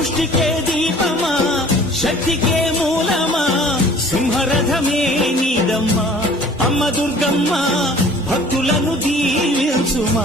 సృష్టికే దీపమా శక్తికే మూలమా సింహరథమే నీదమ్మా అమ్మ దుర్గమ్మ భక్తులను దీవించుమా